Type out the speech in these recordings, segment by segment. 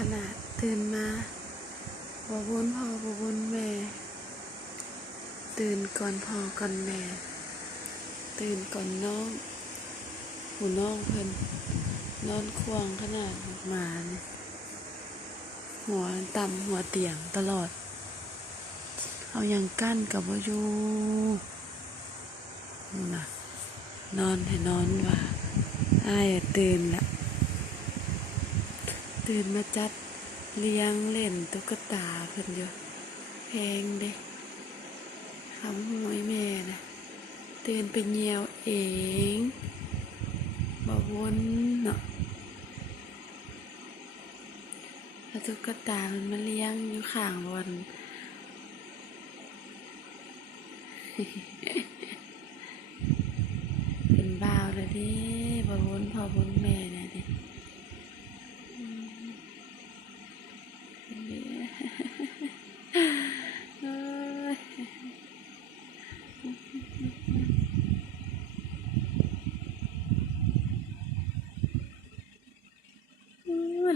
ขนาดตื่นมาบ่วุ้นพ่อบ่วุ้นแม่ตื่นก่อนพ่อก่อนแม่ตื่นก่อนน้องหูน้องเพิ่นนอนควงขนาดหมาเนี่ยหัวต่ำหัวเตียงตลอดเอาอย่างกั้นกับว่าอยู่น่ะนอนให้นอนว่าอ้ายตื่นละตื่นมาจัดเลี้ยงเล่นตุ๊กตาเพิ่นอยู่แพงเด้คำหวยแม่นะตื่นไปเหี่ยวเองบ่วนเนาะแล้วตุ๊กตามันมาเลี้ยงอยู่ข้างบน เป็นบ่าวแล้วดิบ่วนพ่อวนแม่นะดิเอ้ย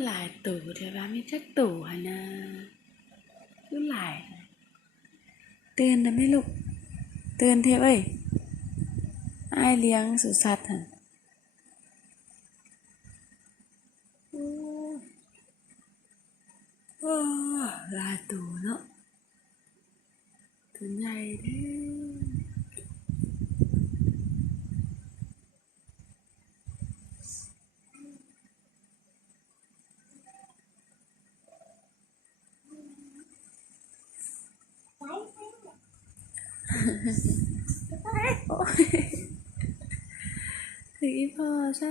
หลายตู่เถอะว่ามีจักตู่หั่นนะคือหลายตื่นได้ไหมลูกตื่นเถอะเอ้ยอ้ายเลี้ยงสุสัตว์หั่นโอ้หลายตู่เนาะตัวใหญ่เด้โอ้ยถึงอีพ่อซะ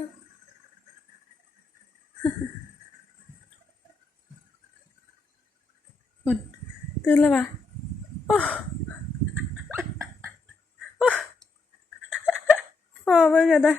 หุ่นตื่นแล้วปะโอ้พ่อเบิ่งกันนะ